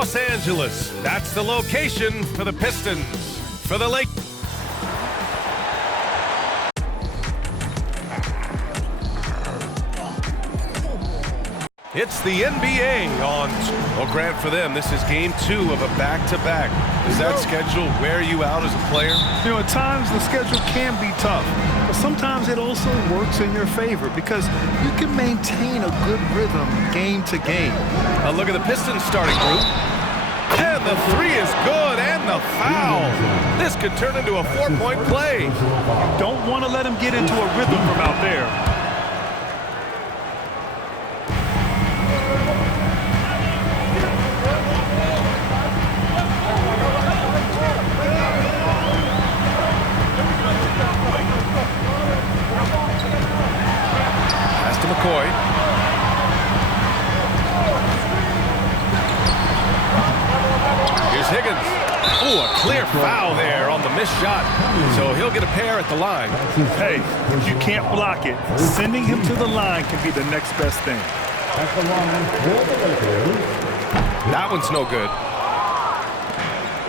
Los Angeles. That's the location for the Pistons. For the Lakers. It's the NBA on. Well, Grant, for them, this is game 2 of a back-to-back. Does that schedule wear you out as a player? You know, at times the schedule can be tough, but sometimes it also works in your favor because you can maintain a good rhythm game to game. A look at the Pistons starting group. And the 3 is good, and the foul. This could turn into a 4-point play. Don't want to let him get into a rhythm from out there. McCoy. Here's Higgins. Oh, a clear foul there on the missed shot. So he'll get a pair at the line. Hey, if you can't block it, sending him to the line can be the next best thing. That one's no good.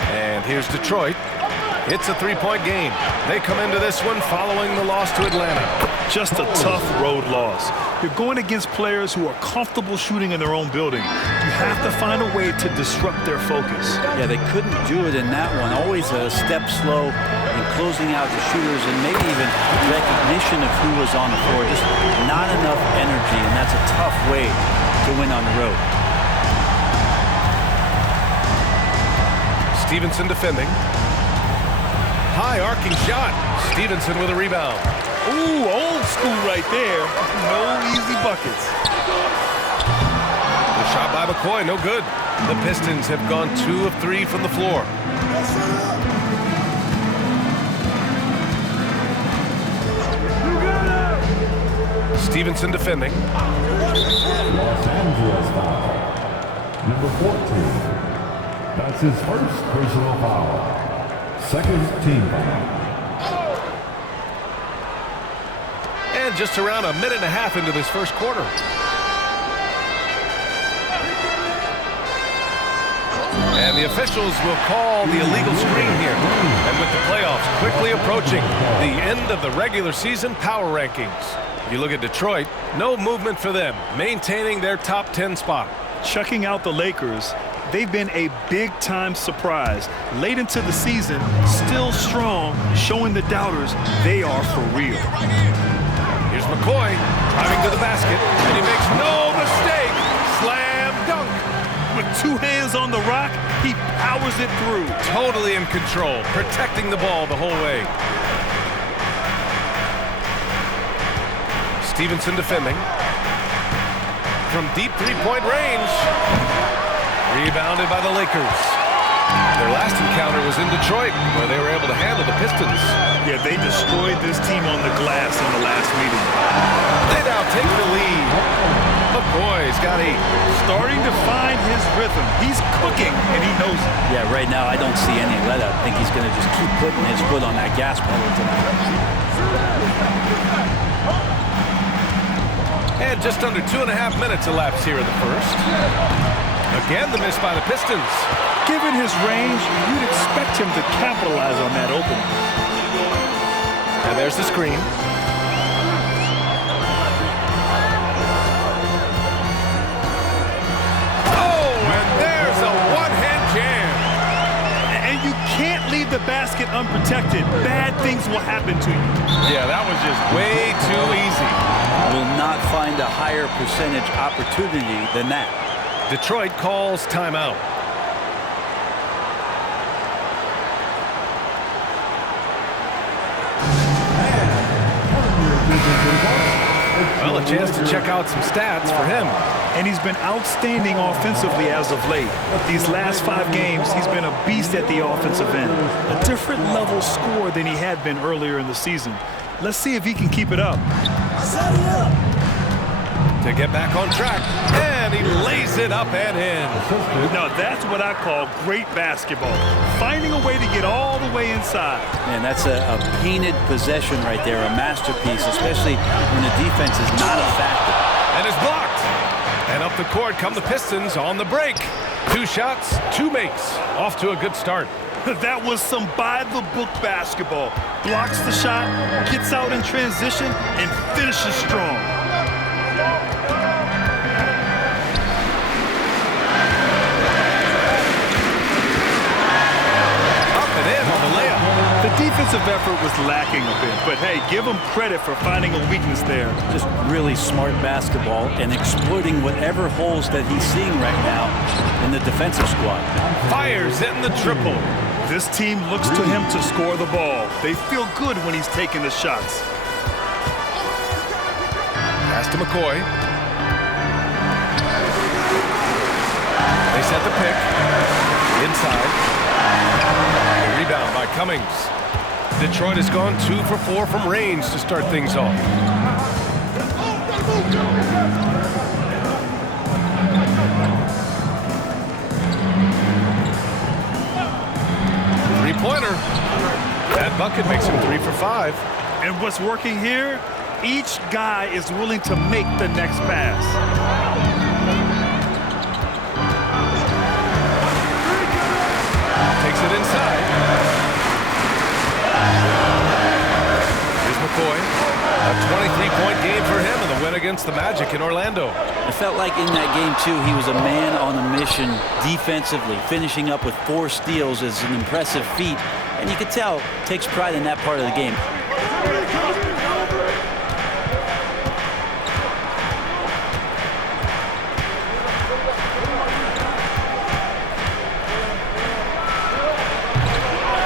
And here's Detroit. It's a 3-point game. They come into this one following the loss to Atlanta. Just a tough road loss. You're going against players who are comfortable shooting in their own building. You have to find a way to disrupt their focus. Yeah, they couldn't do it in that one. Always a step slow in closing out the shooters and maybe even recognition of who was on the floor. Just not enough energy, and that's a tough way to win on the road. Stevenson defending. High arcing shot. Stevenson with a rebound. Ooh, old school right there. No easy buckets. The shot by McCoy, no good. The Pistons have gone 2 of 3 from the floor. Stevenson defending. Los Angeles foul. Number 14. That's his first personal foul. Second team foul. And just around a minute and a half into this first quarter. And the officials will call the illegal screen here. And with the playoffs quickly approaching, the end of the regular season power rankings. You look at Detroit, no movement for them, maintaining their top 10 spot. Checking out the Lakers, they've been a big-time surprise. Late into the season, still strong, showing the doubters they are for real. Here's McCoy driving to the basket, and he makes no mistake. Slam dunk. With 2 hands on the rock, he powers it through. Totally in control, protecting the ball the whole way. Stevenson defending. From deep 3-point range. Rebounded by the Lakers. Their last encounter was in Detroit, where they were able to handle the Pistons. Yeah, they destroyed this team on the glass in the last meeting. They now take the lead. McCoy's got 8. Starting to find his rhythm. He's cooking, and he knows it. Yeah, right now I don't see any let up. I think he's going to just keep putting his foot on that gas pedal tonight. And just under 2.5 minutes elapsed here in the first. Again, the miss by the Pistons. Given his range, you'd expect him to capitalize on that opening. And there's the screen. Oh, and there's a one-hand jam. And you can't leave the basket unprotected. Bad things will happen to you. Yeah, that was just way too easy. Will not find a higher percentage opportunity than that. Detroit calls timeout. Well, a chance to check out some stats for him. And he's been outstanding offensively as of late. These last 5 games, he's been a beast at the offensive end. A different level score than he had been earlier in the season. Let's see if he can keep it up. To get back on track, and he lays it up and in. Now that's what I call great basketball. Finding a way to get all the way inside. And that's a painted possession right there, a masterpiece, especially when the defense is not a factor. And is blocked. And up the court come the Pistons on the break. 2 shots, 2 makes. Off to a good start. That was some by-the-book basketball. Blocks the shot, gets out in transition, and finishes strong. Up and in on the layup. The defensive effort was lacking a bit, but hey, give him credit for finding a weakness there. Just really smart basketball and exploiting whatever holes that he's seeing right now in the defensive squad. Fires in the triple. This team looks to him to score the ball. They feel good when he's taking the shots. Pass to McCoy. They set the pick. Inside. A rebound by Cummings. Detroit has gone 2 for 4 from range to start things off. Three-pointer. That bucket makes him 3 for 5. And what's working here? Each guy is willing to make the next pass. Takes it inside. Here's McCoy. A 23-point game for him in the win against the Magic in Orlando. It felt like in that game, too, he was a man on a mission defensively. Finishing up with 4 steals is an impressive feat. And you could tell, takes pride in that part of the game.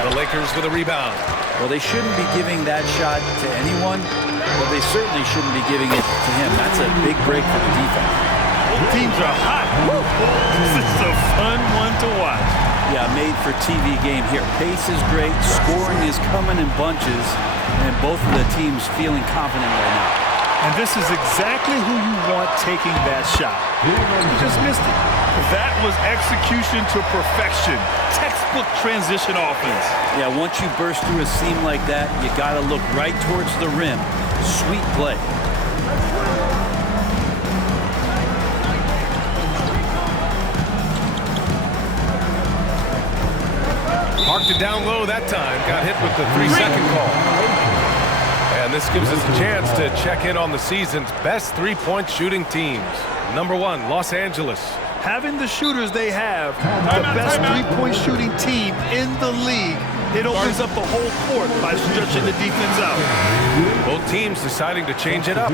The Lakers with a rebound. Well, they shouldn't be giving that shot to anyone, but they certainly shouldn't be giving it to him. That's a big break for the defense. Both teams are hot. Woo! This is a fun one to watch. Yeah, made for TV game here. Pace is great, scoring is coming in bunches, and both of the teams feeling confident right now. And this is exactly who you want taking that shot. You just missed it. That was execution to perfection. Textbook transition offense. Yeah, once you burst through a seam like that, you got to look right towards the rim. Sweet play. Parked it down low that time. Got hit with the 3-second call. And this gives us a chance to check in on the season's best 3-point shooting teams. Number 1, Los Angeles. Having the shooters they have, the best three-point shooting team in the league, it opens up the whole court by stretching the defense out. Both teams deciding to change it up.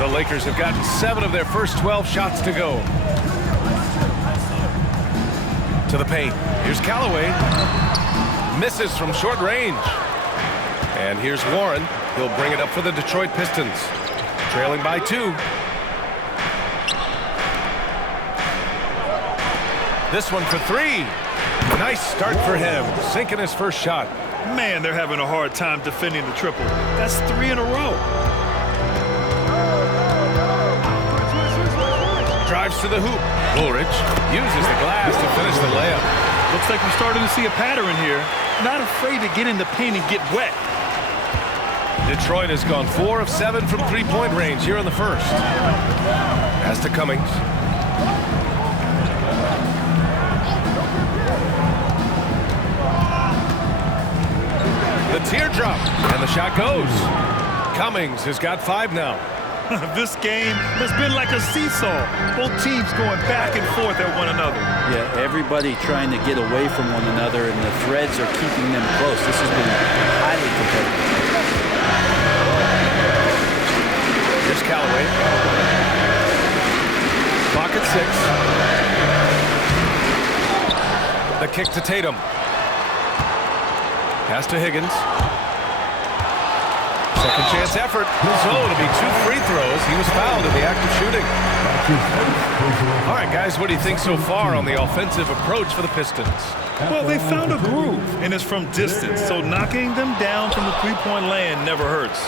The Lakers have gotten 7 of their first 12 shots to go. To the paint. Here's Callaway. Misses from short range. And here's Warren. He'll bring it up for the Detroit Pistons. Trailing by 2. This one for 3. Nice start for him. Sinking his first shot. Man, they're having a hard time defending the triple. That's 3 in a row. Drives to the hoop. Woolridge uses the glass to finish the layup. Looks like we're starting to see a pattern here. Not afraid to get in the paint and get wet. Detroit has gone 4 of 7 from 3-point range here in the first. Pass to Cummings. The teardrop, and the shot goes. Cummings has got 5 now. This game has been like a seesaw. Both teams going back and forth at one another. Yeah, everybody trying to get away from one another, and the threads are keeping them close. This has been highly competitive. Here's Callaway. Clock at 6. The kick to Tatum. Pass to Higgins. Second chance effort. So it'll be 2 free throws. He was fouled in the act of shooting. All right, guys, what do you think so far on the offensive approach for the Pistons? Well, they found a groove, and it's from distance. So knocking them down from the three-point land never hurts.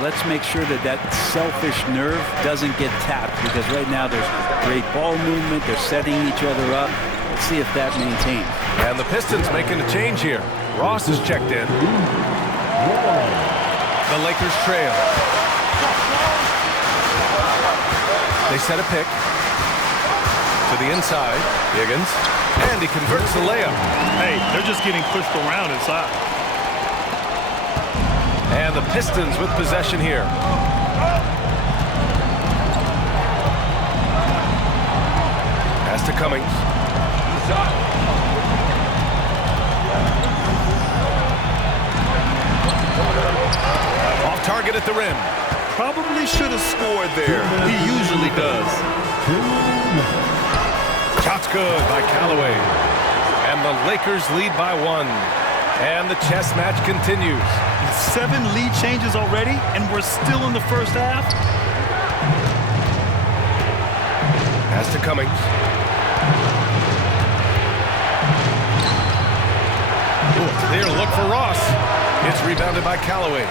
Let's make sure that that selfish nerve doesn't get tapped, because right now there's great ball movement. They're setting each other up. Let's see if that maintains. And the Pistons making a change here. Ross is checked in. The Lakers trail. They set a pick. To the inside, Higgins, and he converts the layup. Hey, they're just getting pushed around inside. And the Pistons with possession here. Pass to Cummings. Off target at the rim. Probably should have scored there. He usually does. Shot's good by Callaway. And the Lakers lead by 1. And the chess match continues. 7 lead changes already, and we're still in the first half. Pass to Cummings. Ooh, a clear look for Ross. It's rebounded by Callaway.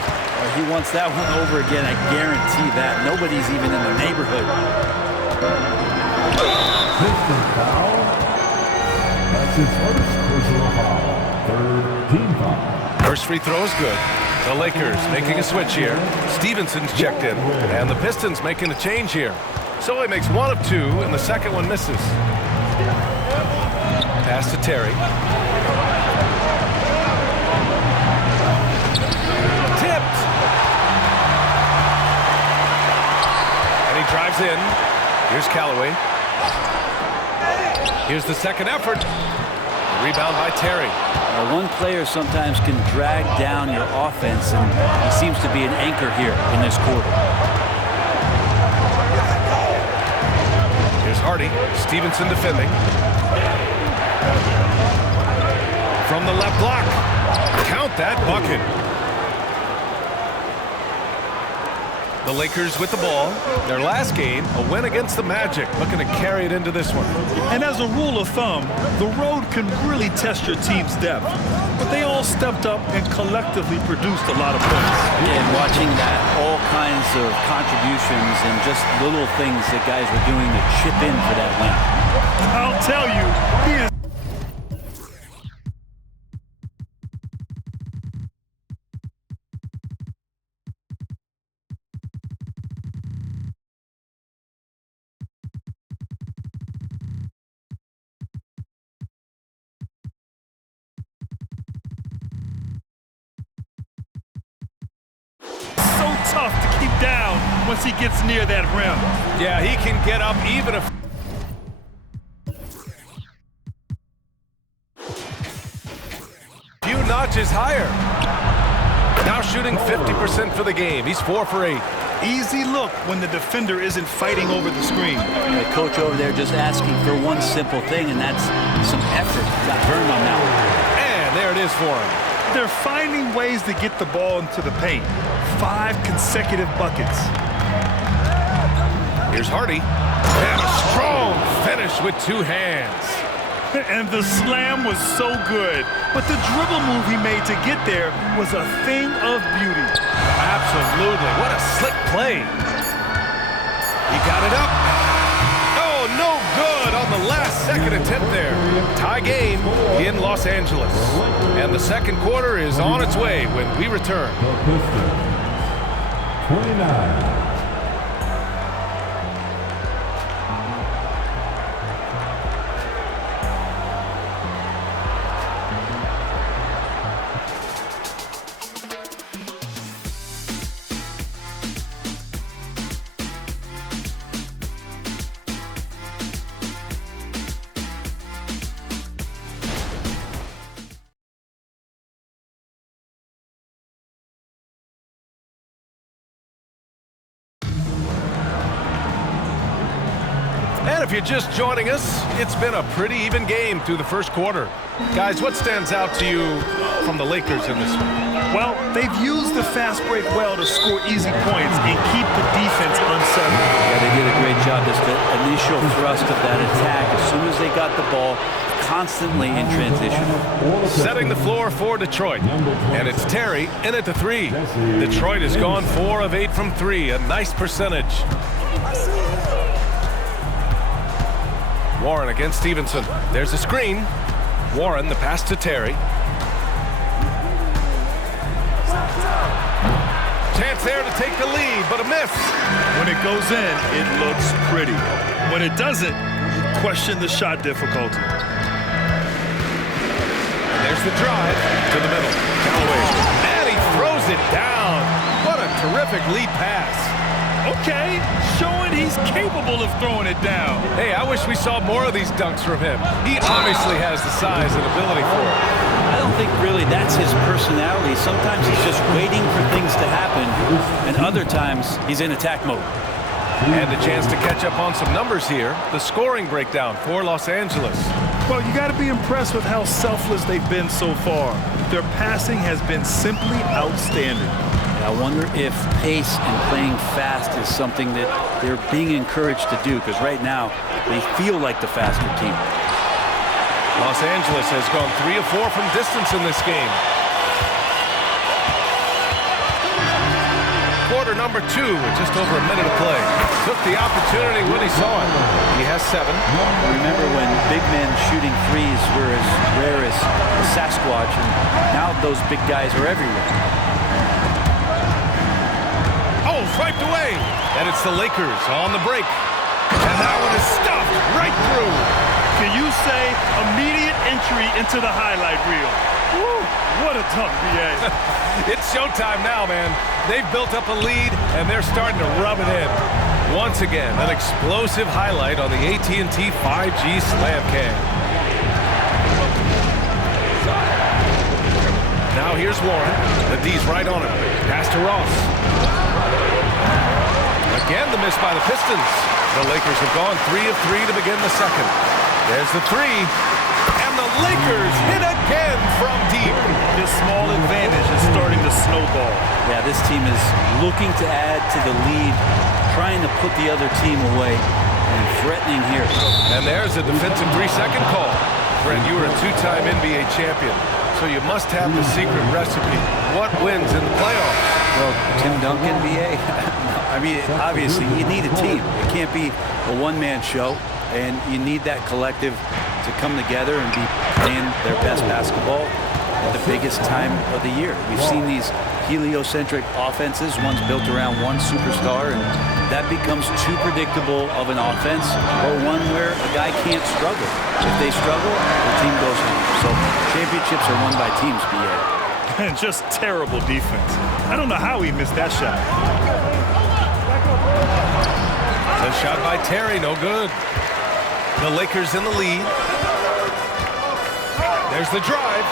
He wants that one over again, I guarantee that. Nobody's even in the neighborhood. Pistons foul. That's his first personal foul. Third team foul. First free throw is good. The Lakers making a switch here. Stevenson's checked in. And the Pistons making a change here. So he makes 1 of 2, and the second one misses. Pass to Terry. Tipped. And he drives in. Here's Callaway. Here's the second effort. Rebound by Terry. One player sometimes can drag down your offense, and he seems to be an anchor here in this quarter. Here's Hardy. Stevenson defending. From the left block. Count that bucket. The Lakers with the ball. Their last game, a win against the Magic. Looking to carry it into this one. And as a rule of thumb, the road can really test your team's depth. But they all stepped up and collectively produced a lot of points. And watching that, all kinds of contributions and just little things that guys were doing to chip in for that win. I'll tell you, he is. Tough to keep down once he gets near that rim. Yeah, he can get up even if... few notches higher. Now shooting 50% for the game. He's 4 for 8. Easy look when the defender isn't fighting over the screen. The coach over there just asking for one simple thing, and that's some effort. Got burned on that one. And there it is for him. They're finding ways to get the ball into the paint. 5 consecutive buckets. Here's Hardy. And a strong finish with 2 hands. And the slam was so good. But the dribble move he made to get there was a thing of beauty. Absolutely. What a slick play. He got it up. Oh, no good on the last second attempt there. Tie game in Los Angeles. And the second quarter is on its way when we return. The Pistons. 29. And if you're just joining us, it's been a pretty even game through the first quarter. Guys, what stands out to you from the Lakers in this one? Well, they've used the fast break well to score easy points and keep the defense unsettled. Yeah, they did a great job. Just the initial thrust of that attack, as soon as they got the ball, constantly in transition. Setting the floor for Detroit. And it's Terry in at the 3. Detroit has gone 4 of 8 from 3, a nice percentage. Warren against Stevenson. There's a screen. Warren, the pass to Terry. Chance there to take the lead, but a miss. When it goes in, it looks pretty. When it doesn't, you Question the shot difficulty. There's the drive to the middle. Callaway. And he throws it down. What a terrific lead pass. Okay, showing he's capable of throwing it down. Hey, I wish we saw more of these dunks from him. He obviously has the size and ability for it. I don't think really that's his personality. Sometimes he's just waiting for things to happen, and other times he's in attack mode. And a chance to catch up on some numbers here. The scoring breakdown for Los Angeles. Well, you got to be impressed with how selfless they've been so far. Their passing has been simply outstanding. I wonder if pace and playing fast is something that they're being encouraged to do, because right now they feel like the faster team. Los Angeles has gone 3 of 4 from distance in this game. Quarter number 2 with just over a minute of play. Took the opportunity when he saw it. He has 7. Remember when big men shooting threes were as rare as the Sasquatch, and now those big guys are everywhere. Oh, swiped away. And it's the Lakers on the break. And that one is stuffed right through. Can you say immediate entry into the highlight reel? Woo, what a dunk, B.A. It's showtime now, man. They've built up a lead, and they're starting to rub it in. Once again, an explosive highlight on the AT&T 5G Slam Cam. Now here's Warren. The D's right on him. Pass to Ross. Again, the miss by the Pistons. The Lakers have gone 3 of 3 to begin the second. There's the 3. And the Lakers hit again from deep. This small advantage is starting to snowball. Yeah, this team is looking to add to the lead, trying to put the other team away, and threatening here. And there's a defensive 3-second call. Brent, you were a 2-time NBA champion, so you must have the secret recipe. What wins in the playoffs? Well, Tim Duncan, B.A. I mean, obviously, you need a team. It can't be a one-man show, and you need that collective to come together and be playing their best basketball at the biggest time of the year. We've seen these heliocentric offenses, one's built around one superstar, and that becomes too predictable of an offense, or one where a guy can't struggle. If they struggle, the team goes home. So championships are won by teams, B.A. And just terrible defense. I don't know how he missed that shot. The shot by Terry, no good. The Lakers in the lead. There's the drive.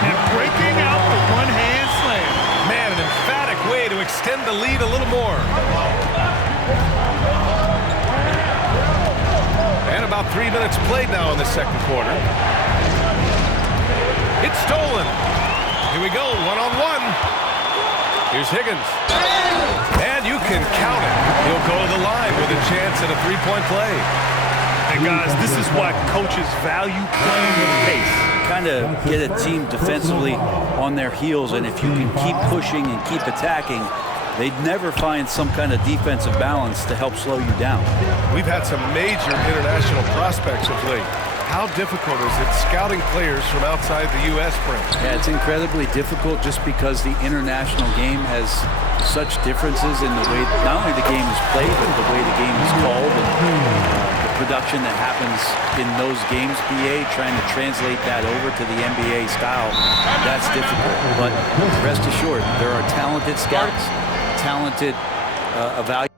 And breaking out the one-hand slam. Man, an emphatic way to extend the lead a little more. And about 3 minutes played now in the second quarter. It's stolen. Here we go, one-on-one. Here's Higgins. And you can count it. He'll go to the line with a chance at a three-point play. And guys, this is why coaches value playing with pace. Kind of get a team defensively on their heels, and if you can keep pushing and keep attacking, they'd never find some kind of defensive balance to help slow you down. We've had some major international prospects of late. How difficult is it scouting players from outside the U.S., Brent? Yeah, it's incredibly difficult just because the international game has such differences in the way not only the game is played, but the way the game is called, and the production that happens in those games, BA, trying to translate that over to the NBA style, that's difficult. But rest assured, there are talented scouts, talented evaluators.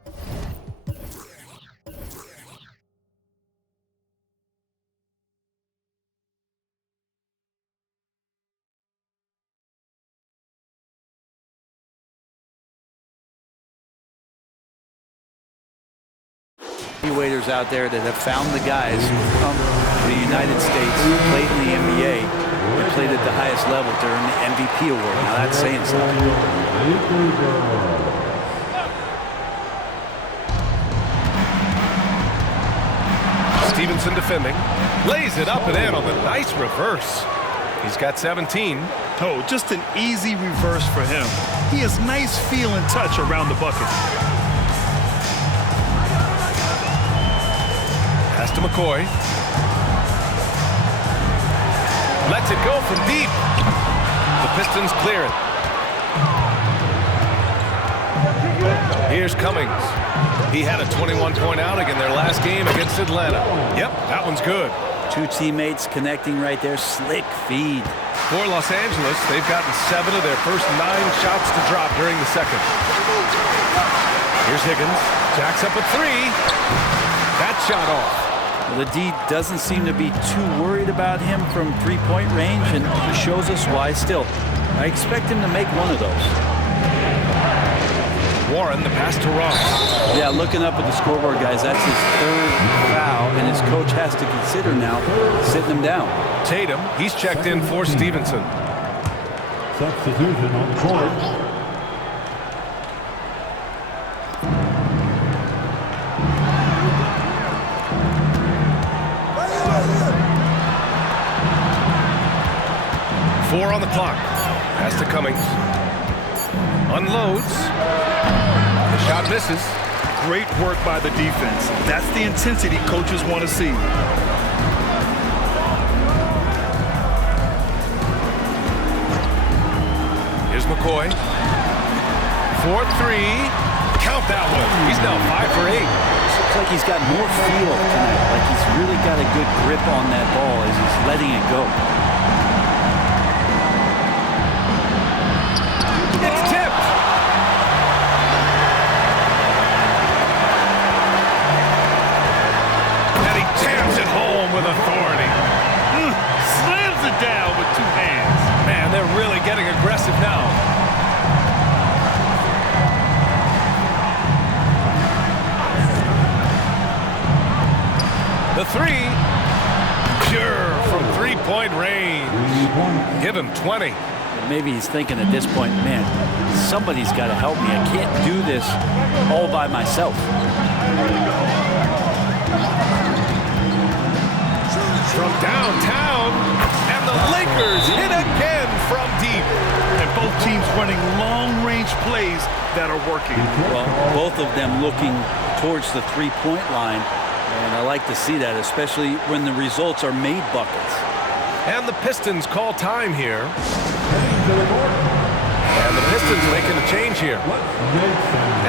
Out there that have found the guys who come to the United States, played in the NBA, and played at the highest level to earn the MVP award. Now that's saying something. Stevenson defending, lays it up and in on the nice reverse. He's got 17. Oh, just an easy reverse for him. He has nice feel and touch around the bucket. Pass to McCoy. Lets it go from deep. The Pistons clear it. Here's Cummings. He had a 21-point outing in their last game against Atlanta. Yep, that one's good. Two teammates connecting right there. Slick feed. For Los Angeles, they've gotten 7 of their first 9 shots to drop during the second. Here's Higgins. Jacks up a 3. That shot off. Well, the D doesn't seem to be too worried about him from three-point range, and he shows us why. Still, I expect him to make one of those. Warren, the pass to Ross. Yeah, looking up at the scoreboard, guys, that's his 3rd foul, and his coach has to consider now sitting him down. Tatum, he's checked in for Stevenson. Substitution on the court. Four on the clock. Pass to Cummings. Unloads. The shot misses. Great work by the defense. That's the intensity coaches want to see. Here's McCoy. 4-3. Count that one. He's now 5 for 8. Looks like he's got more feel tonight. Like he's really got a good grip on that ball as he's letting it go. It's tipped. And he jams it home with authority. Slams it down with 2 hands. Man, they're really getting aggressive now. The 3. Pure from 3-point range. Give him 20. Maybe he's thinking at this point, man, somebody's got to help me. I can't do this all by myself. From downtown, and the Lakers hit again from deep. And both teams running long-range plays that are working. Well, both of them looking towards the three-point line, and I like to see that, especially when the results are made buckets. And the Pistons call time here. And the Pistons making a change here.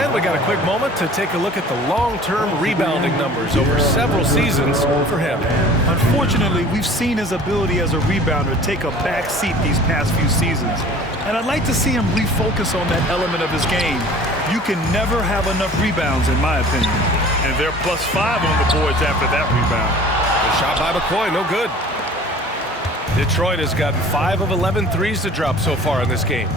And we got a quick moment to take a look at the long-term rebounding numbers over several seasons for him. Unfortunately, we've seen his ability as a rebounder take a back seat these past few seasons. And I'd like to see him refocus on that element of his game. You can never have enough rebounds, in my opinion. And they're +5 on the boards after that rebound. The shot by McCoy, no good. Detroit has gotten 5 of 11 threes to drop so far in this game.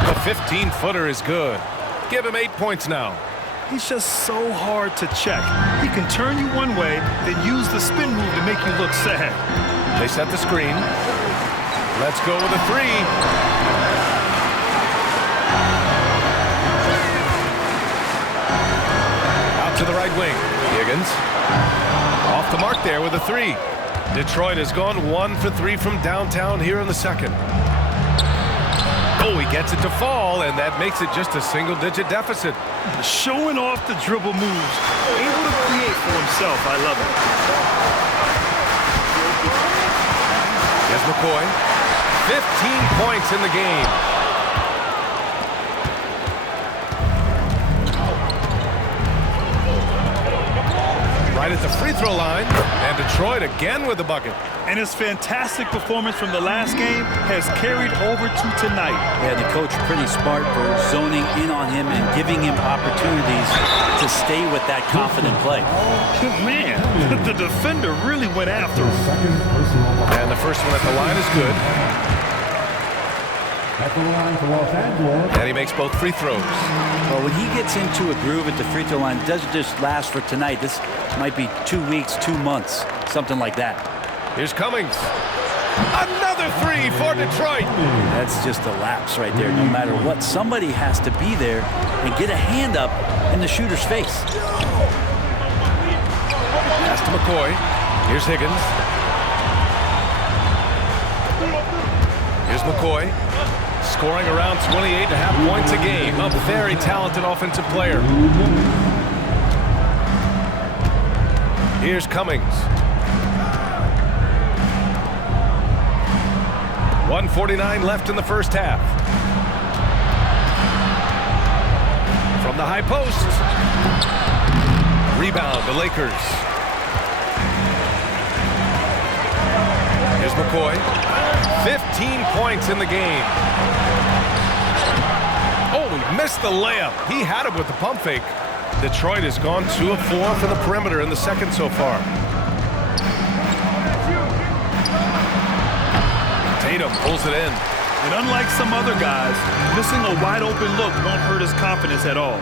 The 15-footer is good. Give him 8 points now. He's just so hard to check. He can turn you one way, then use the spin move to make you look sad. They set the screen. Let's go with a 3. Out to the right wing. Higgins. Off the mark there with a 3. Detroit has gone 1 for 3 from downtown here in the second. Oh, he gets it to fall, and that makes it just a single-digit deficit. Showing off the dribble moves. Able to create for himself. I love it. Here's McCoy. 15 points in the game. Right at the free throw line, and Detroit again with the bucket. And his fantastic performance from the last game has carried over to tonight. Yeah, the coach pretty smart for zoning in on him and giving him opportunities to stay with that confident play. Man, the defender really went after him. And the first one at the line is good. At the line for Los Angeles. And he makes both free throws. Well, when he gets into a groove at the free throw line, it doesn't just last for tonight. This might be 2 weeks, 2 months, something like that. Here's Cummings. Another 3 for Detroit. That's just a lapse right there. No matter what, somebody has to be there and get a hand up in the shooter's face. Pass to McCoy. Here's Higgins. Here's McCoy. scoring around 28.5 points a game. A very talented offensive player. Here's Cummings. 1:49 left in the first half. From the high post. Rebound, the Lakers. Here's McCoy. 15 points in the game. Oh, he missed the layup. He had it with the pump fake. Detroit has gone 2 of 4 for the perimeter in the second so far. Tatum pulls it in. And unlike some other guys, missing a wide open look won't hurt his confidence at all.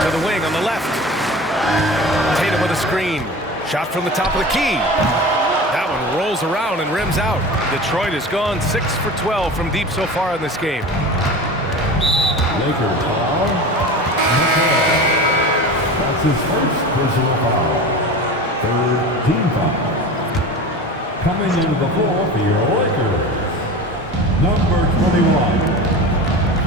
To the wing on the left. Tatum with a screen. Shot from the top of the key. That one rolls around and rims out. Detroit has gone 6 for 12 from deep so far in this game. Lakers foul. McCoy. That's his first personal foul. Third team foul. Coming into the floor for your Lakers. Number 21.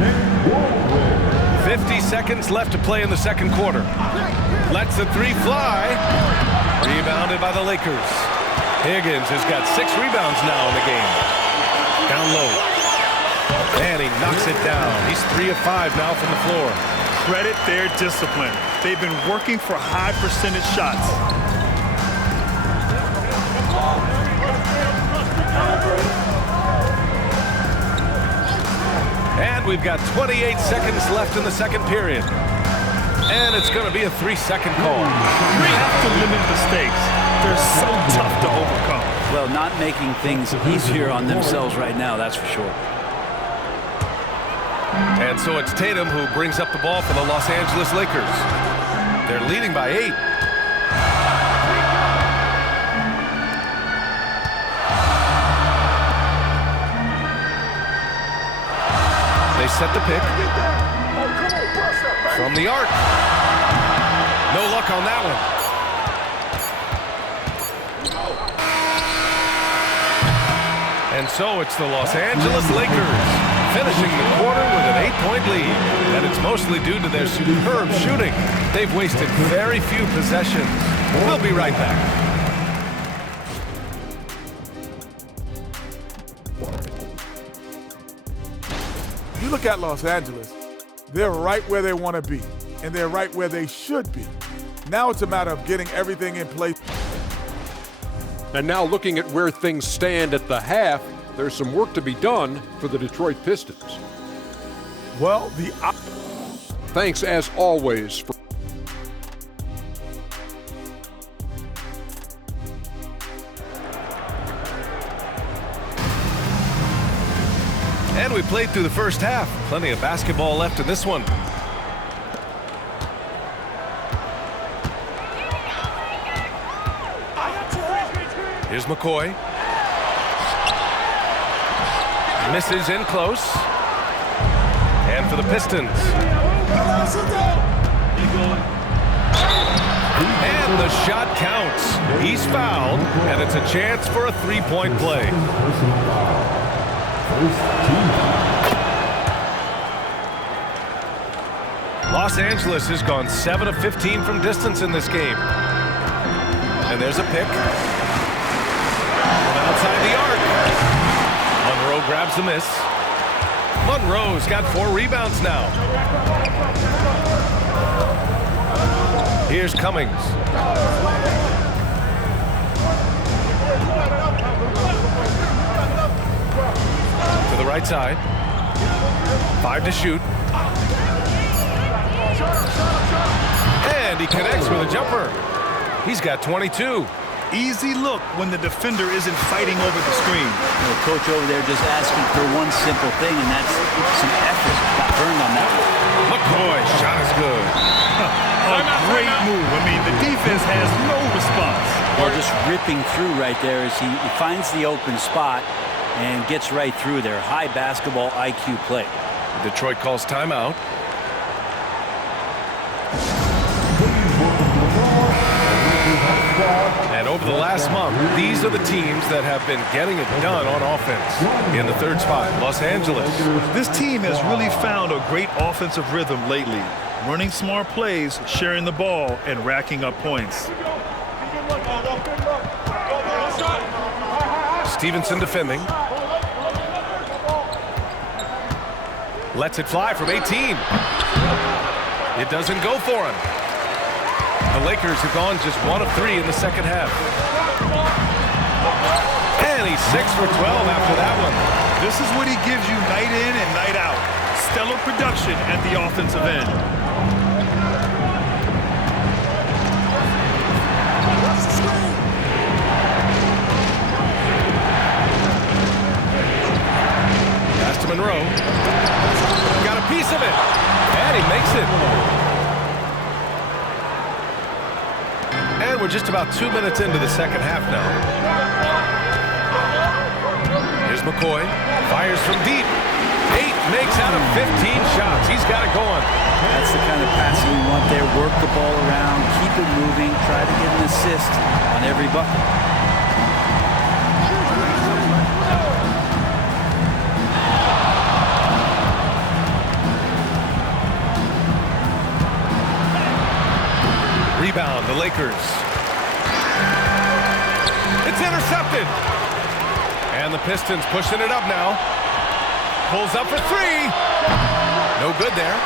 Nick Woodward. 50 seconds left to play in the second quarter. Lets the three fly. Rebounded by the Lakers. Higgins has got 6 rebounds now in the game. Down low. And he knocks it down. He's 3 of 5 now from the floor. Credit their discipline. They've been working for high percentage shots. And we've got 28 seconds left in the second period. And it's going to be a 3-second call. We have to limit mistakes. They're so tough to overcome. Well, not making things easier on themselves right now, that's for sure. And so it's Tatum who brings up the ball for the Los Angeles Lakers. They're leading by 8. They set the pick. From the arc. No luck on that one. And so it's the Los Angeles Lakers finishing the quarter with an 8-point lead. And it's mostly due to their superb shooting. They've wasted very few possessions. We'll be right back. You look at Los Angeles, they're right where they want to be, and they're right where they should be. Now it's a matter of getting everything in place. And now looking at where things stand at the half, there's some work to be done for the Detroit Pistons. Well, Thanks as always for And we played through the first half. Plenty of basketball left in this one. Here's McCoy. Misses in close. And for the Pistons. And the shot counts. He's fouled, and it's a chance for a 3-point play. Los Angeles has gone 7 of 15 from distance in this game. And there's a pick. From outside the arc. Monroe grabs the miss. Monroe's got 4 rebounds now. Here's Cummings. To the right side. 5 to shoot. And he connects with a jumper. He's got 22. Easy look when the defender isn't fighting over the screen. The coach over there just asking for one simple thing, and that's some effort. Got burned on that one. McCoy, shot is good. A great move. I mean, the defense has no response. Well, just ripping through right there as he finds the open spot and gets right through there. High basketball IQ play. Detroit calls timeout. And Over the last month, these are the teams that have been getting it done on offense. In the third spot, Los Angeles. This team has really found a great offensive rhythm lately. Running smart plays, sharing the ball, and racking up points. Stevenson defending. Lets it fly from 18. It doesn't go for him. The Lakers have gone just 1 of 3 in the second half. And he's 6 for 12 after that one. This is what he gives you night in and night out. Stellar production at the offensive end. Pass to Monroe. Got a piece of it. And he makes it. And we're just about 2 minutes into the second half now. Here's McCoy. Fires from deep. 8 makes out of 15 shots. He's got it going. That's the kind of passing you want there. Work the ball around, keep it moving, try to get an assist on every bucket. Rebound, the Lakers. It's intercepted. And the Pistons pushing it up now. Pulls up for 3. No good there.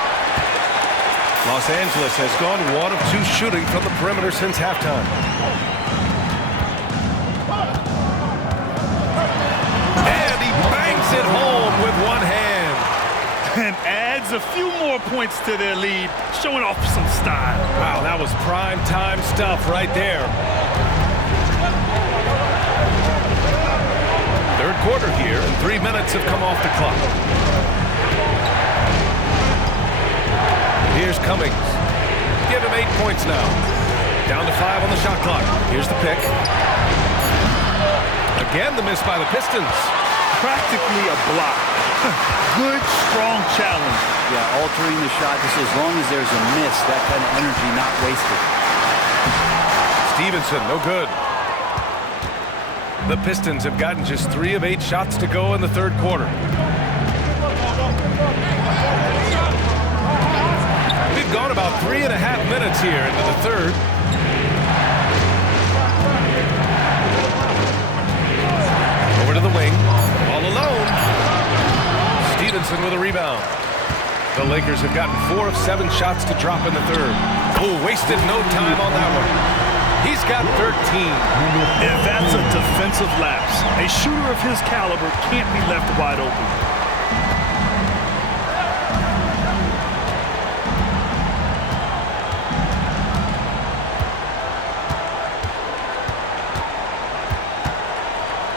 Los Angeles has gone 1 of 2 shooting from the perimeter since halftime. And he bangs it home with one hand. And adds a few more points to their lead, showing off some style. Wow, that was prime time stuff right there. Third quarter here, and 3 minutes have come off the clock. Here's Cummings. Give him 8 points now. Down to 5 on the shot clock. Here's the pick. Again, the miss by the Pistons. Practically a block. Good, strong challenge. Yeah, altering the shot just as long as there's a miss, that kind of energy not wasted. Stevenson, no good. The Pistons have gotten just 3 of 8 shots to go in the third quarter. We've gone about 3.5 minutes here into the third. Over to the wing. All alone. Stevenson with a rebound. The Lakers have gotten 4 of 7 shots to drop in the third. Oh, wasted no time on that one. He's got 13. And that's a defensive lapse. A shooter of his caliber can't be left wide open.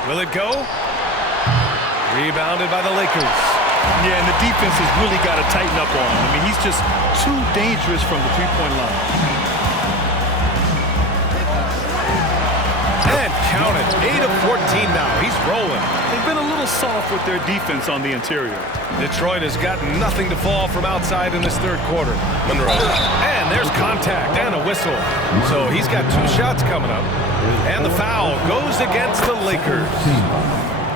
Will it go? Rebounded by the Lakers. Yeah, and the defense has really got to tighten up on him. I mean, he's just too dangerous from the three-point line. And count it, 8 of 14 now. He's rolling. They've been a little soft with their defense on the interior. Detroit has got nothing to fall from outside in this third quarter. Monroe. And there's contact and a whistle. So he's got 2 shots coming up. And the foul goes against the Lakers.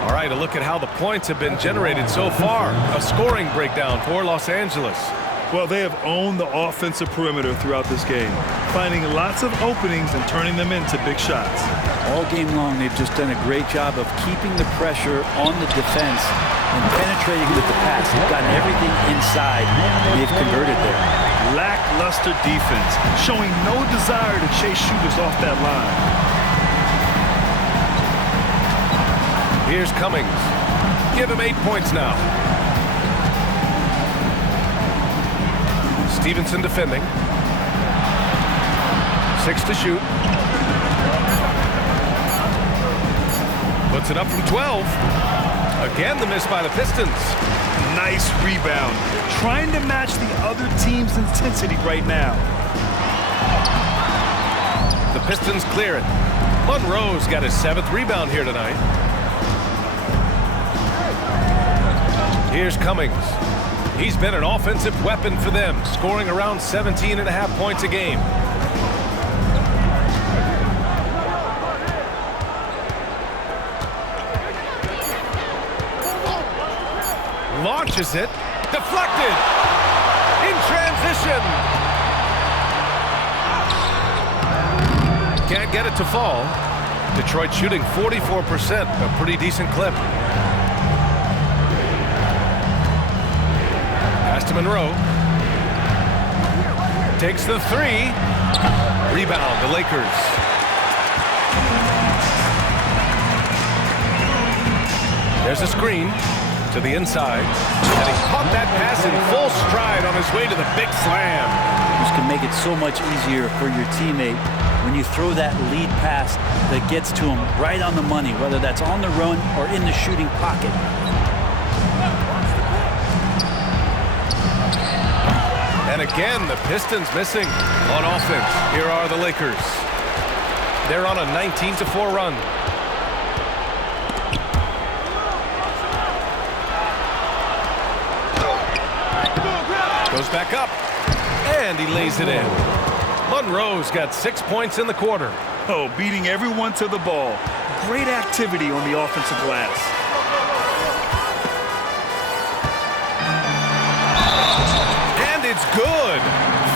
All right, a look at how the points have been generated so far. A scoring breakdown for Los Angeles. Well, they have owned the offensive perimeter throughout this game, finding lots of openings and turning them into big shots. All game long, they've just done a great job of keeping the pressure on the defense and penetrating with the pass. They've gotten everything inside, and they've converted there. Lackluster defense, showing no desire to chase shooters off that line. Here's Cummings. Give him 8 points now. Stevenson defending. 6 to shoot. Puts it up from 12. Again, the miss by the Pistons. Nice rebound. Trying to match the other team's intensity right now. The Pistons clear it. Monroe's got his 7th rebound here tonight. Here's Cummings. He's been an offensive weapon for them, scoring around 17.5 points a game. launches it, deflected, in transition. Can't get it to fall. Detroit shooting 44%, a pretty decent clip. Pass to Monroe. Takes the three. Rebound, the Lakers. There's a screen to the inside. And he caught that pass in full stride on his way to the big slam. This can make it so much easier for your teammate when you throw that lead pass that gets to him right on the money, whether that's on the run or in the shooting pocket. And again, the Pistons missing on offense. Here are the Lakers. They're on a 19-4 run. Goes back up, and he lays it in. Monroe's got 6 points in the quarter. Oh, beating everyone to the ball. Great activity on the offensive glass. And it's good.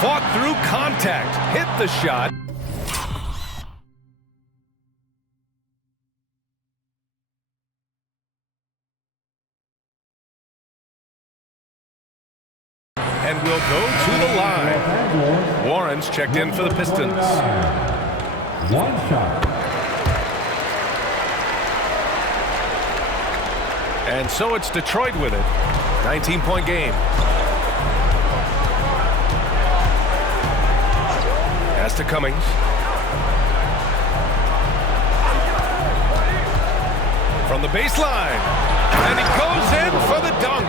Fought through contact. Hit the shot. And we'll go to the line. Warren's checked in for the Pistons. One shot. And so it's Detroit with it. 19-point game. Pass to Cummings. From the baseline. And he goes in for the dunk.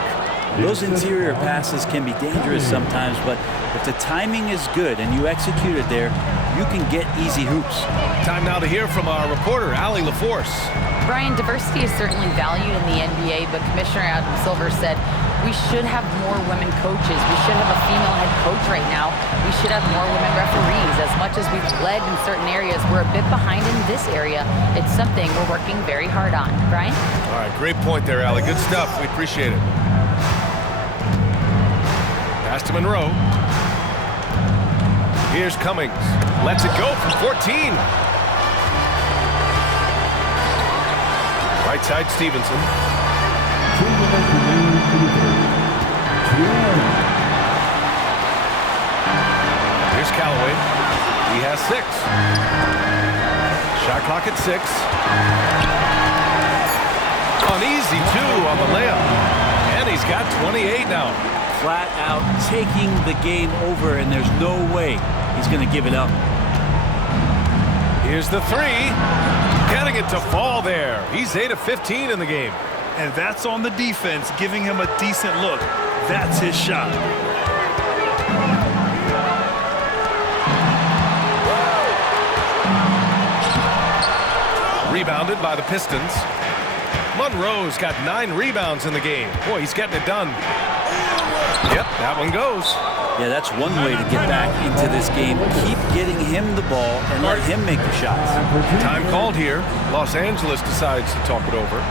Those interior passes can be dangerous sometimes, but if the timing is good and you execute it there, you can get easy hoops. Time now to hear from our reporter, Allie LaForce. Brian, diversity is certainly valued in the NBA, but Commissioner Adam Silver said we should have more women coaches. We should have a female head coach right now. We should have more women referees. As much as we've led in certain areas, we're a bit behind in this area. It's something we're working very hard on. Brian? All right, great point there, Allie. Good stuff. We appreciate it. Pass to Monroe. Here's Cummings. Lets it go from 14. Right side, Stevenson. 2 minutes remaining in the third. Here's Callaway. He has 6. Shot clock at 6. An easy 2 on the layup. And he's got 28 now. Flat out taking the game over, and there's no way he's going to give it up. Here's the 3. Getting it to fall there. He's 8 of 15 in the game. And that's on the defense, giving him a decent look. That's his shot. Rebounded by the Pistons. Monroe's got 9 rebounds in the game. Boy, he's getting it done. Yep, that one goes. Yeah, that's one way to get back into this game. Keep getting him the ball and let him make the shots. Time called here. Los Angeles decides to talk it over.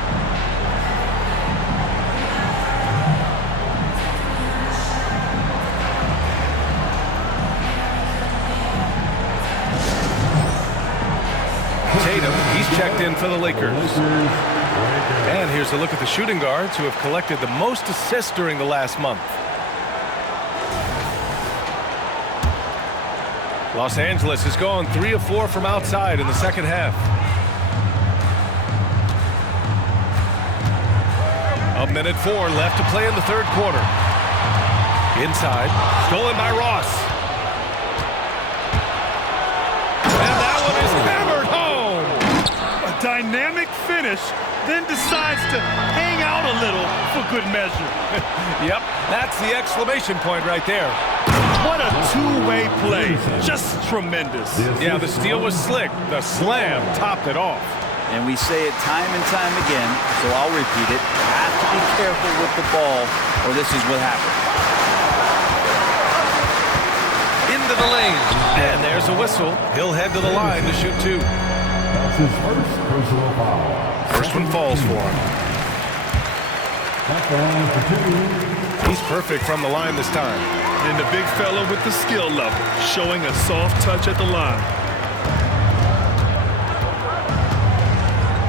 Tatum, he's checked in for the Lakers. And here's a look at the shooting guards who have collected the most assists during the last month. Los Angeles has gone 3 of 4 from outside in the second half. A minute 4 left to play in the third quarter. Inside, stolen by Ross. And that one is hammered home. A dynamic finish, then decides to hang out a little for good measure. Yep, that's the exclamation point right there. What a two-way play. Just tremendous. Yeah, the steal was slick. The slam topped it off. And we say it time and time again, so I'll repeat it. Have to be careful with the ball, or this is what happens. Into the lane. And there's a whistle. He'll head to the line to shoot 2. That's his first personal foul. First one falls for him. He's perfect from the line this time. And the big fella with the skill level, showing a soft touch at the line.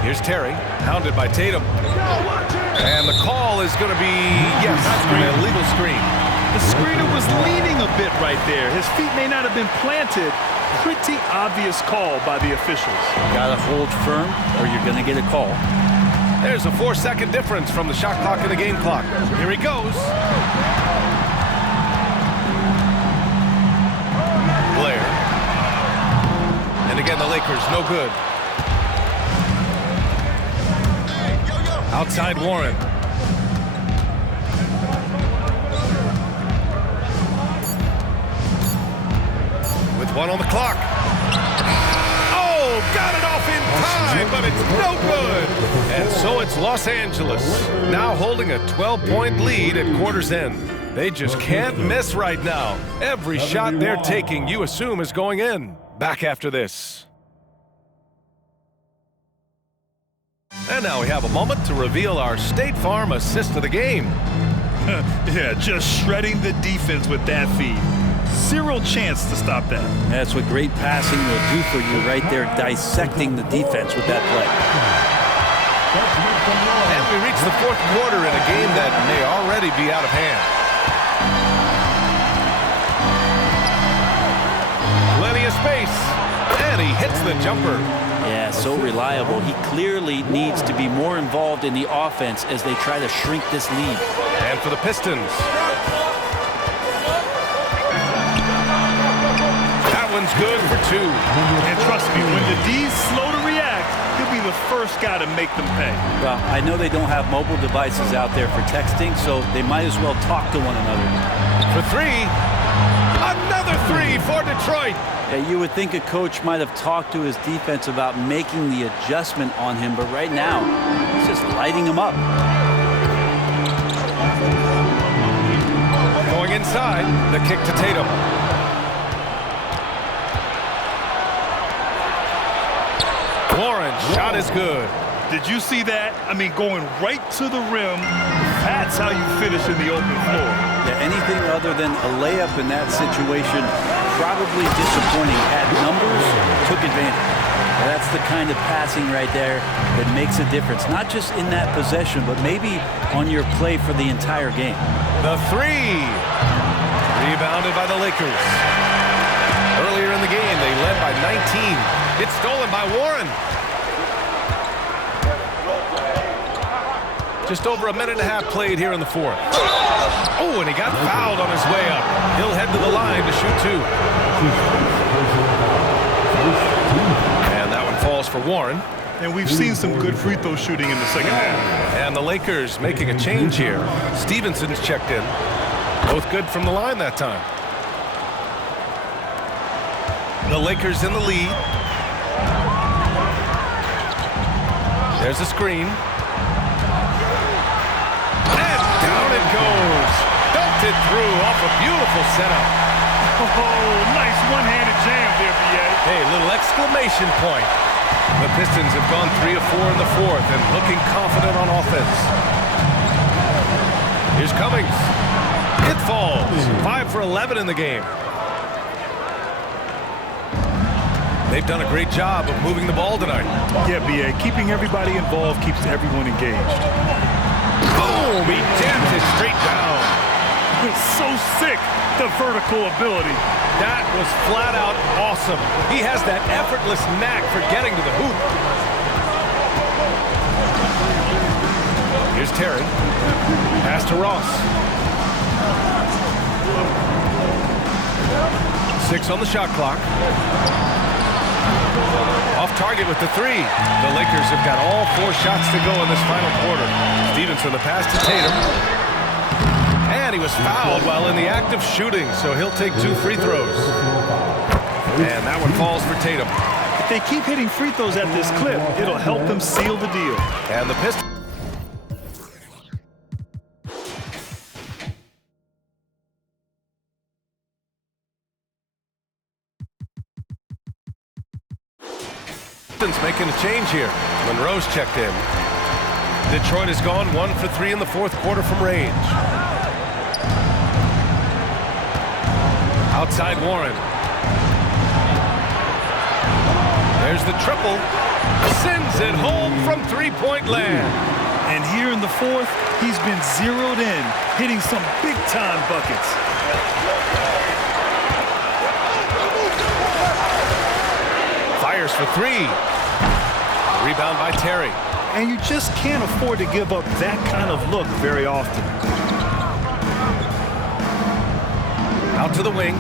Here's Terry, hounded by Tatum. And the call is going to be, yes, an illegal screen. The screener was leaning a bit right there. His feet may not have been planted. Pretty obvious call by the officials. Gotta hold firm or you're gonna get a call. There's a 4-second difference from the shot clock and the game clock. Here he goes. Blair. And again, the Lakers, no good. Outside Warren. With 1 on the clock. Oh, got it off in time, but it's no good. And so it's Los Angeles, now holding a 12-point lead at quarter's end. They just can't miss right now. Every shot they're taking, you assume, is going in. Back after this. And now we have a moment to reveal our State Farm assist of the game. Yeah, just shredding the defense with that feed. Zero chance to stop that. That's what great passing will do for you right there, dissecting the defense with that play. And we reach the fourth quarter in a game that may already be out of hand. Plenty of space, and he hits the jumper. Yeah, so reliable. He clearly needs to be more involved in the offense as they try to shrink this lead. And for the Pistons. That one's good for 2. And trust me, when the D's slow to react, he'll be the first guy to make them pay. Well, I know they don't have mobile devices out there for texting, so they might as well talk to one another. For 3. Another 3 for Detroit. Yeah, you would think a coach might have talked to his defense about making the adjustment on him, but right now, he's just lighting him up. Going inside, the kick to Tatum. Warren, shot is good. Did you see that? I mean, going right to the rim. That's how you finish in the open floor. Yeah, anything other than a layup in that situation, probably disappointing. Had numbers, took advantage. That's the kind of passing right there that makes a difference. Not just in that possession, but maybe on your play for the entire game. The 3. Rebounded by the Lakers. Earlier in the game, they led by 19. It's stolen by Warren. Just over a minute and a half played here in the fourth. Oh, and he got fouled on his way up. He'll head to the line to shoot 2. And that one falls for Warren. And we've seen some good free throw shooting in the second half. And the Lakers making a change here. Stevenson's checked in. Both good from the line that time. The Lakers in the lead. There's a screen. And down it goes. Dumped it through off a beautiful setup. Oh, nice one-handed jam there, B.A. Hey, little exclamation point. The Pistons have gone 3 of 4 in the fourth and looking confident on offense. Here's Cummings. It falls. 5 for 11 in the game. They've done a great job of moving the ball tonight. Yeah, B.A. Keeping everybody involved keeps everyone engaged. Boom! He jams it straight down. It's so sick, the vertical ability. That was flat out awesome. He has that effortless knack for getting to the hoop. Here's Terry. Pass to Ross. 6 on the shot clock. Off target with the 3. The Lakers have got all 4 shots to go in this final quarter. Stevenson, the pass to Tatum. And he was fouled while in the act of shooting, so he'll take 2 free throws. And that one falls for Tatum. If they keep hitting free throws at this clip, it'll help them seal the deal. And the Pistons. Making a change here. Monroe's checked in. Detroit has gone 1 for 3 in the fourth quarter from range. Outside Warren. There's the triple. Sends it home from three-point land. And here in the fourth, he's been zeroed in, hitting some big-time buckets. Fires for three. Rebound by Terry. And you just can't afford to give up that kind of look very often. Out to the wing.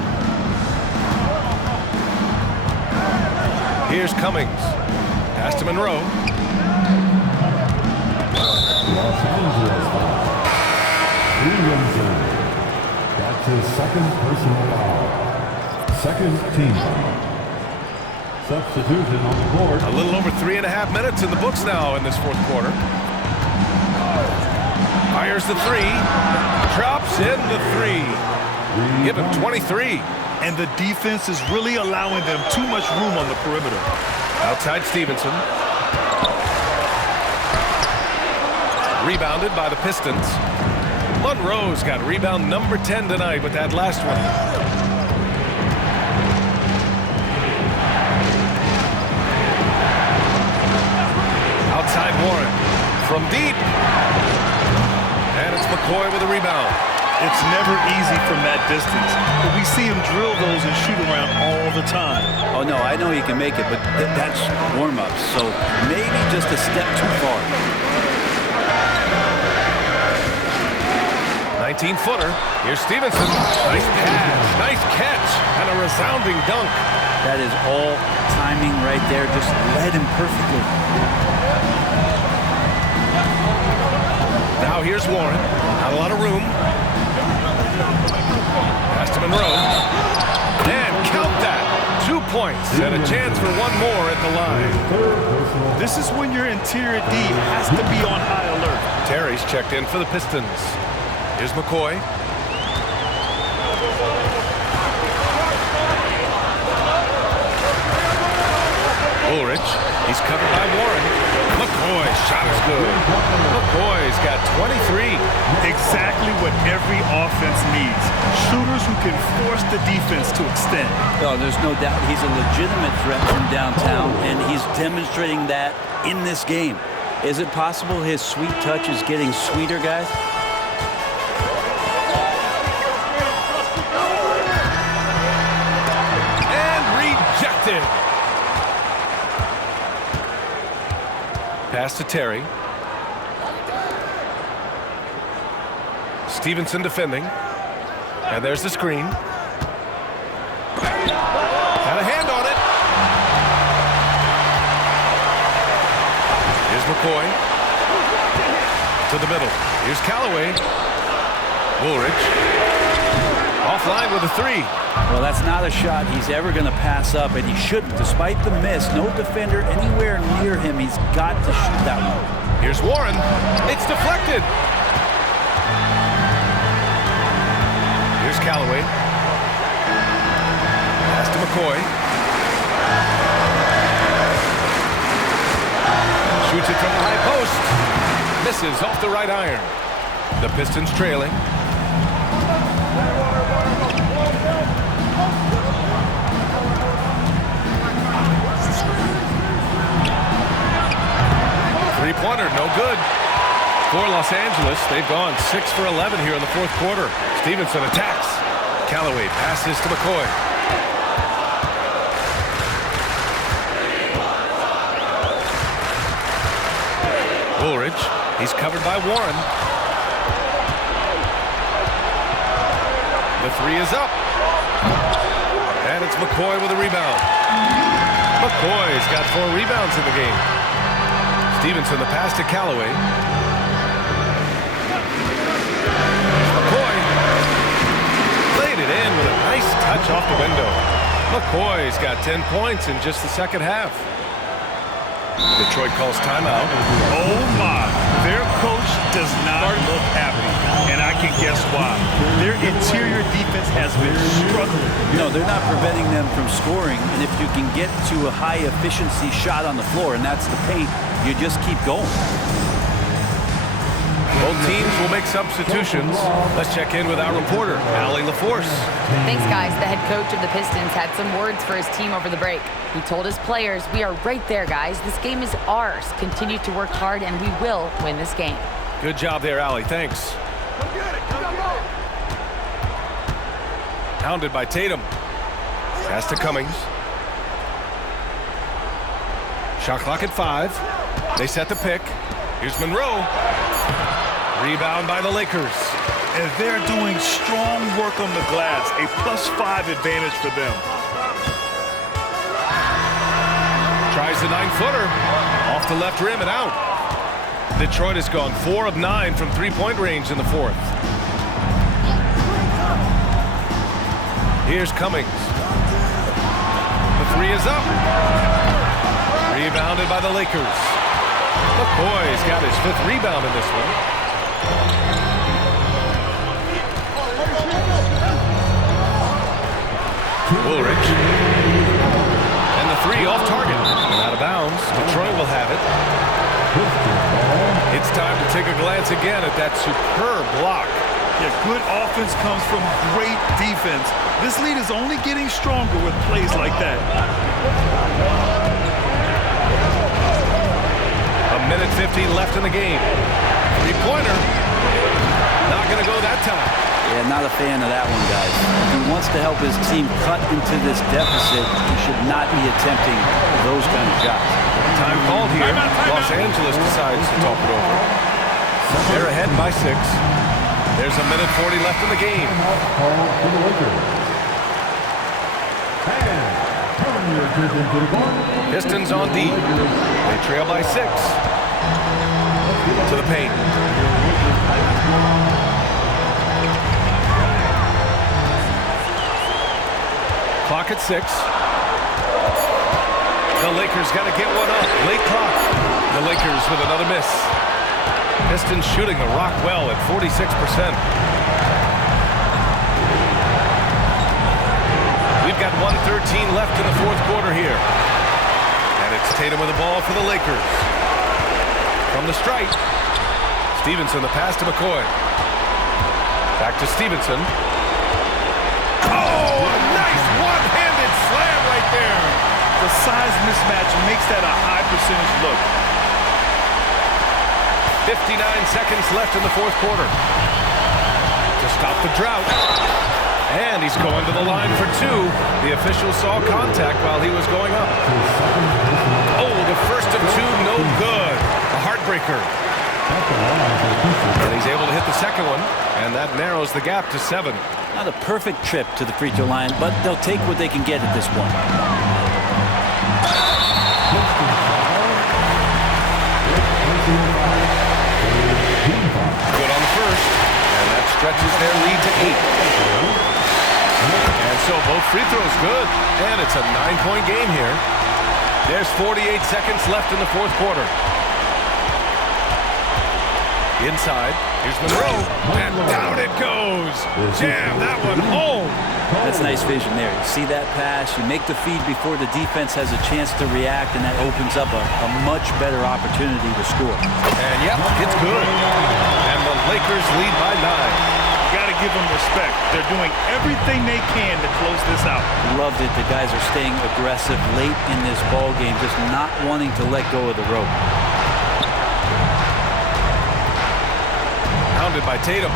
Here's Cummings. Pass to Monroe. Los Angeles foul. Stevenson. That's his second personal foul. Second team foul. Substitution on the board. A little over 3.5 minutes in the books now in this fourth quarter. Fires the three. Drops in the three. Give him 23. And the defense is really allowing them too much room on the perimeter. Outside Stevenson. Rebounded by the Pistons. Monroe's got rebound number 10 tonight with that last one. Outside Warren. From deep. And it's McCoy with a rebound. It's never easy from that distance, but we see him drill those and shoot around all the time. Oh, no, I know he can make it, but that's warm-ups, so maybe just a step too far. 19-footer. Here's Stevenson. Nice pass, nice catch, and a resounding dunk. That is all timing right there. Just led him perfectly. Now here's Warren. Not a lot of room. Pass to Monroe. And count that. 2 points and a chance for one more at the line. This is when your interior D has to be on high alert. Terry's checked in for the Pistons. Here's McCoy. Ulrich. He's covered by Warren. McCoy's shot is good. McCoy's got 23. Exactly what every offense needs. Shooters who can force the defense to extend. Oh, there's no doubt he's a legitimate threat from downtown, and he's demonstrating that in this game. Is it possible his sweet touch is getting sweeter, guys? And rejected. Pass to Terry. Stevenson defending. And there's the screen. Got a hand on it. Here's McCoy. To the middle. Here's Callaway. Ulrich. Offline with a three. Well, that's not a shot he's ever going to pass up, and he shouldn't. Despite the miss, no defender anywhere near him. He's got to shoot that one. Here's Warren. It's deflected. Here's Callaway. Pass to McCoy. Shoots it from the high post. Misses off the right iron. The Pistons trailing. Three-pointer, no good. For Los Angeles, they've gone 6 for 11 here in the fourth quarter. Stevenson attacks. Callaway passes to McCoy. Ulrich, he's covered by Warren. The three is up. And it's McCoy with a rebound. McCoy's got 4 rebounds in the game. Stevenson, the pass to Callaway. McCoy laid it in with a nice touch off the window. McCoy's got 10 points in just the second half. Detroit calls timeout. Oh my, their coach does not look happy, and I can guess why. Their interior defense has been struggling. No, they're not preventing them from scoring, and if you can get to a high efficiency shot on the floor, and that's the paint, you just keep going. Both teams will make substitutions. Let's check in with our reporter, Allie LaForce. Thanks, guys. The head coach of the Pistons had some words for his team over the break. He told his players, "We are right there, guys. This game is ours. Continue to work hard, and we will win this game." Good job there, Allie. Thanks. Pounded by Tatum. Pass to Cummings. Shot clock at 5. They set the pick. Here's Monroe. Rebound by the Lakers. And they're doing strong work on the glass. A +5 advantage for them. Tries the 9-footer. Off the left rim and out. Detroit has gone 4 of 9 from three-point range in the fourth. Here's Cummings. The 3 is up. Rebounded by the Lakers. McCoy's got his 5th rebound in this one. Woolridge. And the 3 off target. And out of bounds. Detroit will have it. It's time to take a glance again at that superb block. Yeah, good offense comes from great defense. This lead is only getting stronger with plays like that. A minute 15 left in the game. Three-pointer. Not going to go that time. Yeah, not a fan of that one, guys. If he wants to help his team cut into this deficit, he should not be attempting those kind of shots. Time called here. Los Angeles decides to talk it over. They're ahead by 6. There's a minute 40 left in the game. Pistons on D. They trail by 6. To the paint. Clock at 6. The Lakers got to get one up. Late clock. The Lakers with another miss. Pistons shooting the rock well at 46%. We've got 1:13 left in the fourth quarter here. And it's Tatum with the ball for the Lakers. From the stripe. Stevenson, the pass to McCoy. Back to Stevenson. Oh, a nice one-handed slam right there. The size mismatch makes that a high percentage look. 59 seconds left in the fourth quarter. To stop the drought. And he's going to the line for 2. The official saw contact while he was going up. Oh, the first of 2, no good. A heartbreaker. And he's able to hit the second one. And that narrows the gap to 7. Not a perfect trip to the free throw line, but they'll take what they can get at this point. Good on the first, and that stretches their lead to 8. And so both free throws good, and it's a 9-point game here. There's 48 seconds left in the fourth quarter. Inside, here's Monroe, and down it goes. Jam that one home. That's nice vision there. You see that pass, you make the feed before the defense has a chance to react, and that opens up a much better opportunity to score. And yep, it's good. And the Lakers lead by 9. Got to give them respect. They're doing everything they can to close this out. Loved it. The guys are staying aggressive late in this ball game, just not wanting to let go of the rope. Pounded by Tatum.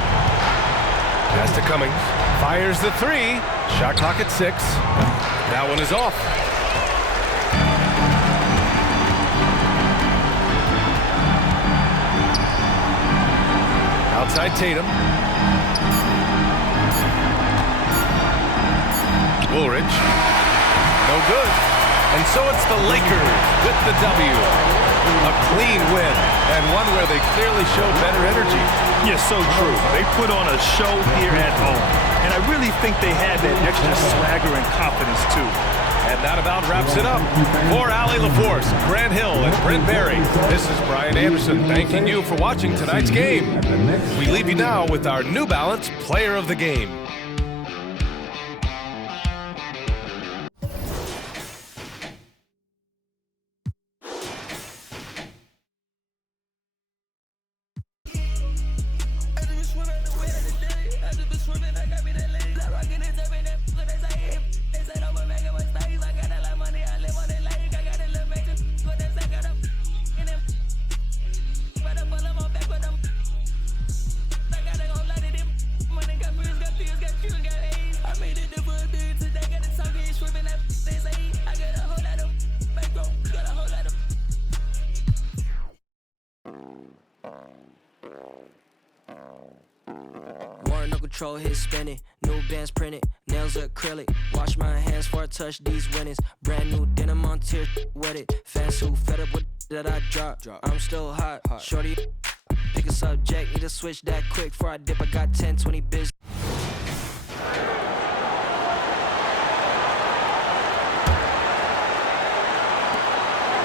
Pass to Cummings. Fires the 3. Shot clock at 6. That one is off. Outside Tatum. Woolridge. No good. And so it's the Lakers with the W. A clean win, and one where they clearly showed better energy. Yeah, so true. They put on a show here at home. And I really think they had that extra swagger and confidence, too. And that about wraps it up. For Allie LaForce, Grant Hill, and Brent Barry, this is Brian Anderson thanking you for watching tonight's game. We leave you now with our New Balance Player of the Game. Warren no control, hit spinning. New bands printed, nails acrylic. Wash my hands before I touch these winnings. Brand new denim on tier, wet it. Fans who fed up with that I drop. I'm still hot. Shorty, pick a subject, need to switch that quick. Before I dip, I got 10, 20 biz.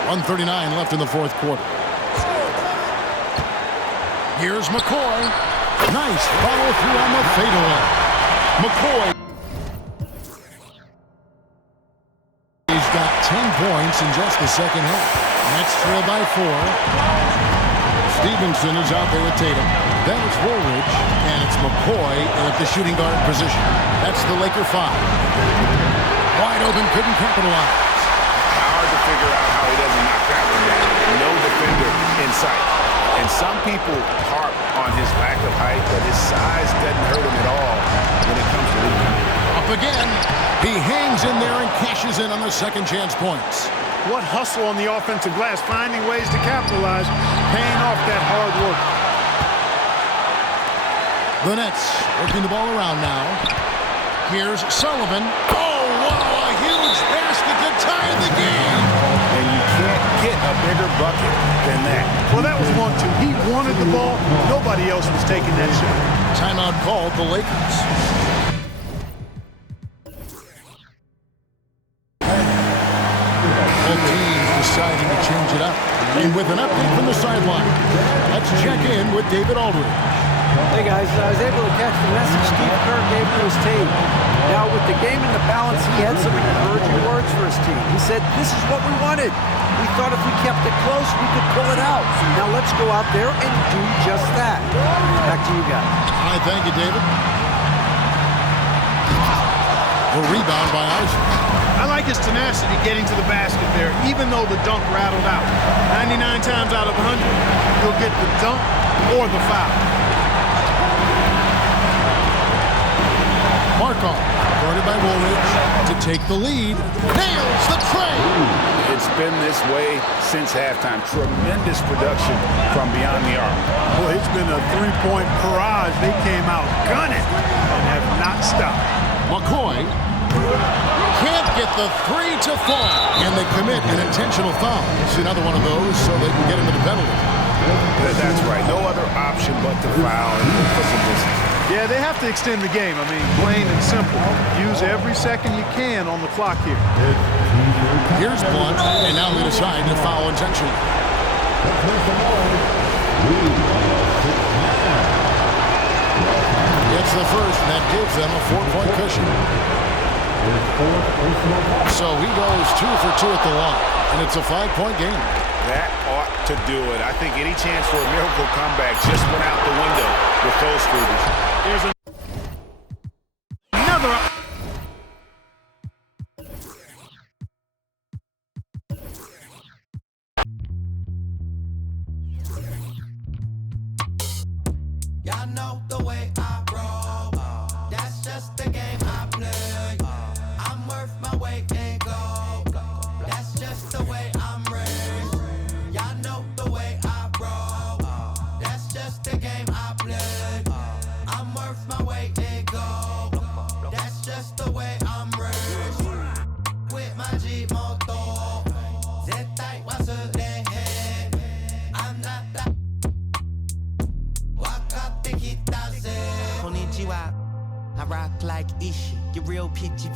.139 left in the fourth quarter. Here's McCoy. Nice follow through on the fadeaway. McCoy. He's got 10 points in just the second half. Nets trail by 4. Stevenson is out there with Tatum. Then it's Woolridge, and it's McCoy at the shooting guard position. That's the Laker 5. Wide open, couldn't capitalize. Hard to figure out how he doesn't knock that one down. No defender in sight. And some people harp on his lack of height, but his size doesn't hurt him at all when it comes to rebounding. Up again. He hangs in there and cashes in on the second chance points. What hustle on the offensive glass, finding ways to capitalize, paying off that hard work. The Nets working the ball around now. Here's Sullivan. Oh, wow, a huge basket to tie the game. And you can't get a bigger bucket than that. Well, that was 1-2. He wanted the ball. Nobody else was taking that shot. Timeout called the Lakers. Both teams deciding to change it up. And with an update from the sideline, let's check in with David Aldridge. Hey guys, I was able to catch the message Steve Kerr gave to his team. Now with the game in the balance, he had some encouraging words for his team. He said, this is what we wanted. We thought if we kept it close, we could pull it out. Now let's go out there and do just that. Back to you guys. All right, thank you, David. The rebound by Isaac. I like his tenacity getting to the basket there, even though the dunk rattled out. 99 times out of 100, you'll get the dunk or the foul. Markov, guarded by Woolridge, to take the lead. Nails the tray. It's been this way since halftime. Tremendous production from beyond the arc. Well, it's been a three-point barrage. They came out gunning and have not stopped. McCoy can't get the three to fall, and they commit an intentional foul. It's another one of those so they can get him to the penalty. That's right. No other option but to foul and look for some distance. Yeah, they have to extend the game. I mean, plain and simple. Use every second you can on the clock here. Here's Blunt, and now they decide to foul intentionally. It's the first, and that gives them a 4-point cushion. So he goes 2 for 2 at the line, and it's a 5-point game. That ought to do it. I think any chance for a miracle comeback just went out the window with those Cougars. There's another. Y'all know the way I roll. That's just the game I play. I'm worth my weight in gold. That's just the way I'm raised. Y'all know the way I roll. That's just the game I play. I'm worth my weight in gold. That's just the way I'm raised. With my G-Moto. Zettai wasu dehe. I'm not that. Konnichiwa. I rock like Ishi, get real pitchy,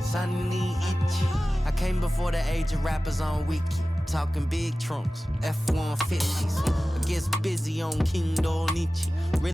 sunny itchy. I came before the age of rappers on Wiki, talking big trunks, F-150s. I guess busy on King Donichi.